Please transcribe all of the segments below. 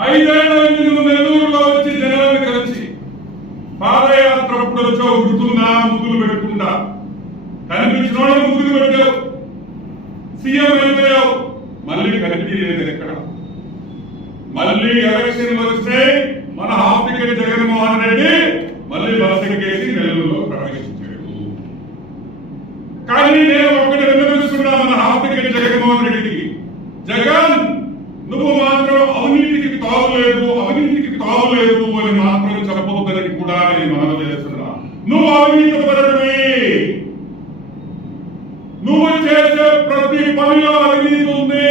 5 ఏళ్ల నువ్వు నెల్లూరులో వచ్చి జనాన్ని కలిసి పాదయాత్ర అప్పుడు వచ్చావు, గుర్తుందా? ముగ్గులు పెట్టుకుంటా కనిపించిన వాళ్ళు ముగ్గులు పెట్టావు, సీఎం అయిపోయావు, మళ్ళీ కనిపి లేదు ఎక్కడ. మళ్ళీ ఎలక్షన్ వస్తే మన హాఫ్ టికెట్ జగన్మోహన్ రెడ్డి మళ్ళీ బస్ ఎక్కేసి నెల్లూరులో ప్రవేశించాడు. కానీ నేను ఒకటి విన్నవిస్తున్నా మన హాఫ్ టికెట్ జగన్మోహన్ రెడ్డికి, జగన్ నువ్వు మాత్రం అవినీతికి తావులేదు అని మాత్రం చెప్పవద్దని కూడా నేను మనవి చేస్తున్నా. నువ్వు అవినీతి పరుడివి, నువ్వు చేసే ప్రతి పనిలో అవినీతి ఉంది.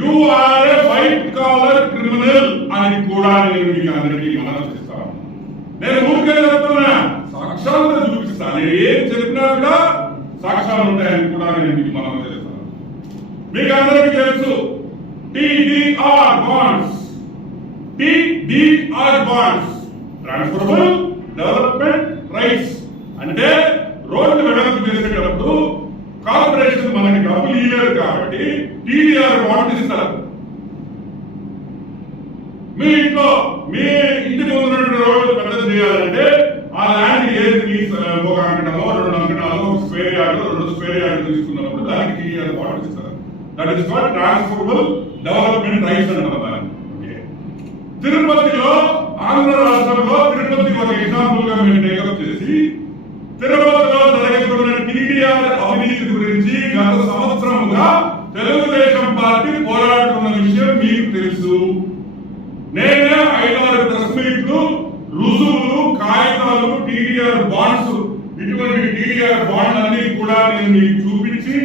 You are a white collar criminal అని కూడా నేను మీకు అందరికీ మనవి చేస్తాను. నేను ఊరికే చెప్తున్నా, సాక్ష్యాలతో చూపిస్తాను. నేను ఏం చెప్పినా కూడా సాక్ష్యాలు ఉంటాయని కూడా నేను మీకు మనవి చేస్తాను. మీకు అందరికీ తెలుసు TDR bonds, transferable development rights అంటే రోడ్డు వెడల్పు చేసేటప్పుడు కార్పొరేషన్ మనకి డబ్బులు ఇవ్వలేదు కాబట్టి టీడీఆర్ బాండ్ ఇస్తారు. మీ ఇంట్లో మీ ఇంటి ముందు రోడ్డు పెద్దది చేయాలంటే ఆ ల్యాండ్ ఏది ఒక అంకణమో 2 అంకణాలు, స్క్వేర్ యార్డ్ 2 స్క్వేర్ యార్డ్ తీసుకున్నప్పుడు దానికి టీడీఆర్ బాండ్ ఇస్తారు. That is called transferable development rights అంటారు. తిరుపతిలో, ఆంధ్ర రాష్ట్రంలో తిరుపతి ఒక ఎగ్జాంపుల్ గా మేము టేకప్ చేసి తిరుపతిలో జరుగుతున్న టీడీఆర్ అవినీతి గురించి గత సంవత్సరముగా తెలుగుదేశం పార్టీ పోరాడుతున్న విషయం మీకు తెలుసు. నేనే 5-6 ప్రెస్ మీట్లు, రుజువులు, కాగితాలు, టీడీఆర్ బాండ్స్, ఇటువంటి టీడీఆర్ బాండ్ అన్ని కూడా నేను మీకు చూపించి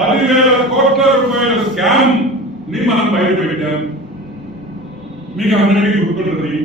10,000 కోట్ల రూపాయల స్కామ్ ని మనం బయటపెట్టాం. మీకు అందరికీ గుర్తుంటుంది.